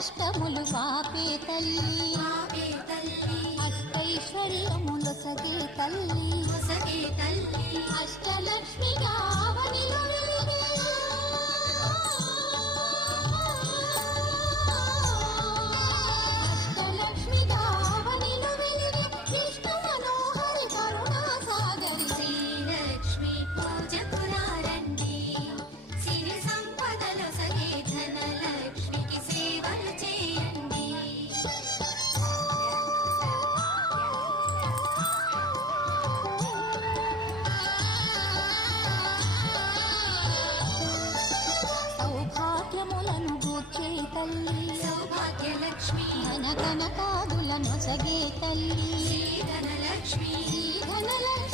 కష్టములు పాపే తల్లి అష్టైశ్వర్యములొసగే తల్లి అష్టలక్ష్మిగా అవనిలో వెలిగే అష్టలక్ష్మిగా అవనిలో వెలిగే విష్ణు మనోహరి కరుణా సాగరి శ్రీలక్ష్మి పూజకులారండి సిరి సంపదలొసగే ధనలక్ష్మికి సేవలు చేయండి. సౌభాగ్యములను గూర్చే తల్లి సౌభాగ్యలక్ష్మి ధన కనకాదులను సగే తల్లి ధనలక్ష్మి ధనలక్ష్మి